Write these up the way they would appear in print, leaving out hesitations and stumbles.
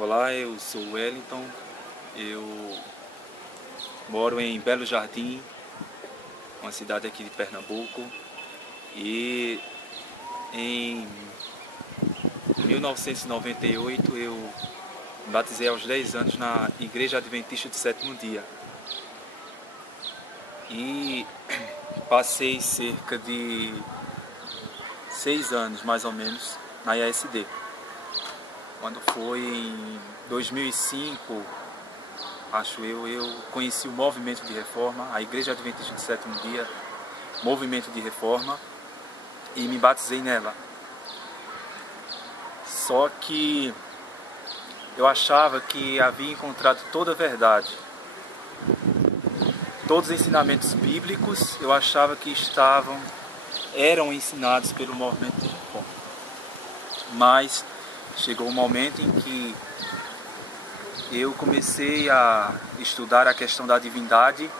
Olá, eu sou o Wellington, eu moro em Belo Jardim, uma cidade aqui de Pernambuco, e em 1998 eu me batizei aos 10 anos na Igreja Adventista do Sétimo Dia e passei cerca de 6 anos mais ou menos na IASD. Quando foi em 2005, acho eu conheci o movimento de reforma, a Igreja Adventista do Sétimo Dia, movimento de reforma, e me batizei nela. Só que eu achava que havia encontrado toda a verdade. Todos os ensinamentos bíblicos eu achava que eram ensinados pelo movimento de reforma. Mas chegou um momento em que eu comecei a estudar a questão da divindade,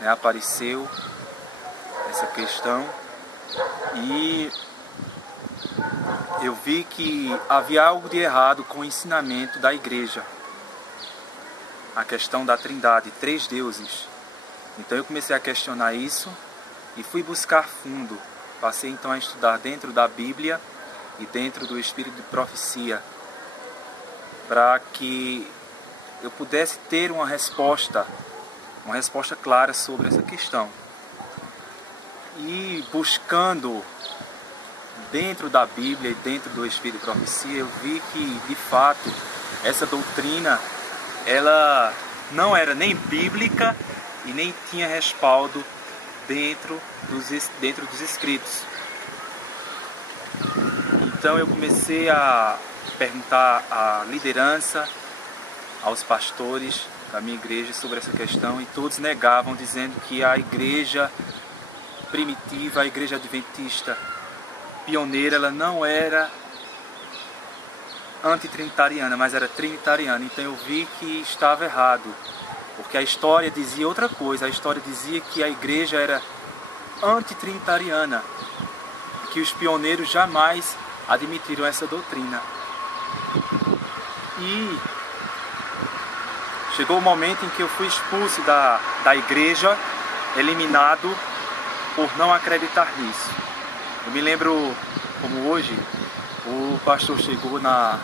né? Apareceu essa questão e eu vi que havia algo de errado com o ensinamento da igreja, a questão da trindade, 3 deuses. Então eu comecei a questionar isso e fui buscar fundo. Passei então a estudar dentro da Bíblia e dentro do espírito de profecia, para que eu pudesse ter uma resposta clara sobre essa questão. E buscando dentro da Bíblia e dentro do espírito de profecia, eu vi que de fato essa doutrina ela não era nem bíblica e nem tinha respaldo dentro dos escritos. Então eu comecei a perguntar à liderança, aos pastores da minha igreja sobre essa questão, e todos negavam, dizendo que a igreja primitiva, a igreja adventista pioneira, ela não era antitrinitariana, mas era trinitariana. Então eu vi que estava errado, porque a história dizia outra coisa. A história dizia que a igreja era antitrinitariana, que os pioneiros jamais admitiram essa doutrina. E chegou o momento em que eu fui expulso da igreja, eliminado por não acreditar nisso. Eu me lembro como hoje, o pastor chegou na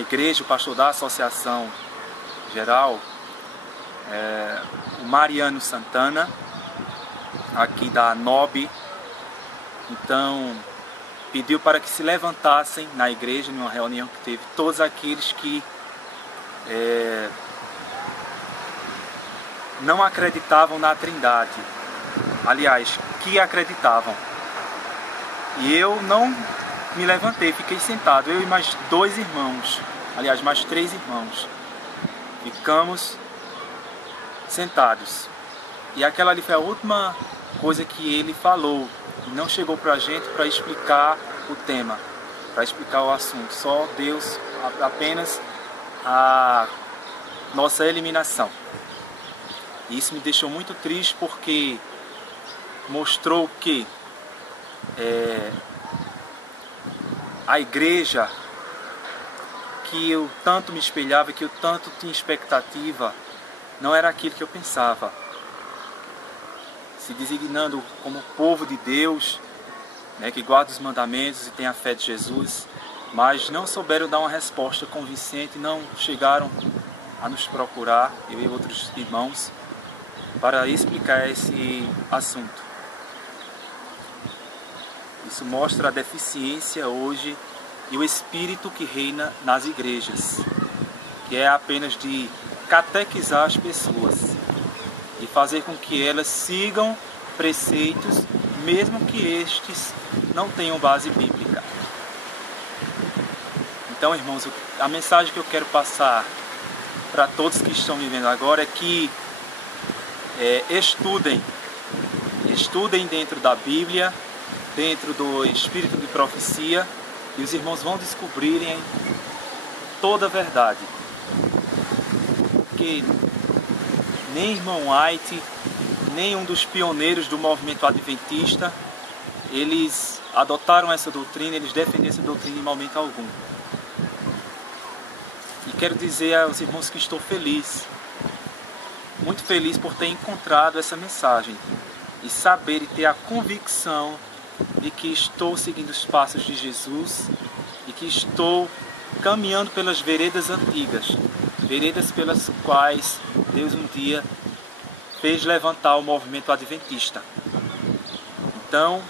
igreja, o pastor da Associação Geral, o Mariano Santana, aqui da NOB. Então pediu para que se levantassem na igreja, numa reunião que teve, todos aqueles que não acreditavam na Trindade, aliás, que acreditavam. E eu não me levantei, fiquei sentado, eu e mais 2 irmãos, aliás, mais 3 irmãos, ficamos sentados. E aquela ali foi a última coisa que ele falou. Não chegou para a gente para explicar o tema, para explicar o assunto. Só Deus, apenas a nossa eliminação. E isso me deixou muito triste, porque mostrou que a igreja que eu tanto me espelhava, que eu tanto tinha expectativa, não era aquilo que eu pensava. Se designando como povo de Deus, né, que guarda os mandamentos e tem a fé de Jesus, mas não souberam dar uma resposta convincente, não chegaram a nos procurar, eu e outros irmãos, para explicar esse assunto. Isso mostra a deficiência hoje e o espírito que reina nas igrejas, que é apenas de catequizar as pessoas e fazer com que elas sigam preceitos, mesmo que estes não tenham base bíblica. Então, irmãos, a mensagem que eu quero passar para todos que estão me vendo agora é que estudem dentro da Bíblia, dentro do espírito de profecia, e os irmãos vão descobrirem toda a verdade. Porque nem irmão White, nem um dos pioneiros do movimento adventista, eles adotaram essa doutrina, eles defendem essa doutrina em momento algum. E quero dizer aos irmãos que estou feliz, muito feliz por ter encontrado essa mensagem e saber e ter a convicção de que estou seguindo os passos de Jesus e que estou caminhando pelas veredas antigas, veredas pelas quais Deus um dia fez levantar o movimento adventista. Então,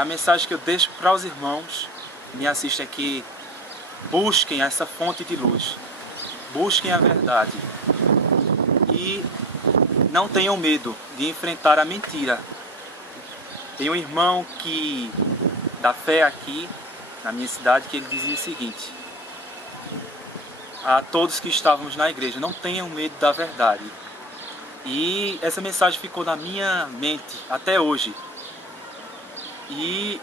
a mensagem que eu deixo para os irmãos que me assistem é que busquem essa fonte de luz, busquem a verdade e não tenham medo de enfrentar a mentira. Tem um irmão da fé aqui na minha cidade que ele dizia o seguinte a todos que estávamos na igreja: não tenham medo da verdade. E essa mensagem ficou na minha mente até hoje. E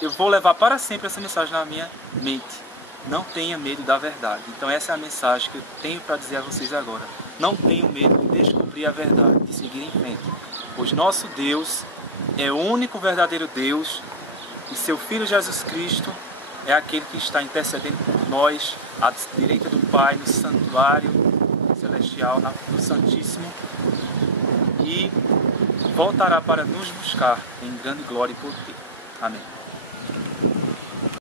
eu vou levar para sempre essa mensagem na minha mente. Não tenha medo da verdade. Então essa é a mensagem que eu tenho para dizer a vocês agora. Não tenham medo de descobrir a verdade, de seguir em frente. Pois nosso Deus é o único verdadeiro Deus e seu Filho Jesus Cristo é aquele que está intercedendo por nós à direita do Pai, no santuário celestial, no Santíssimo, e voltará para nos buscar em grande glória e poder. Amém.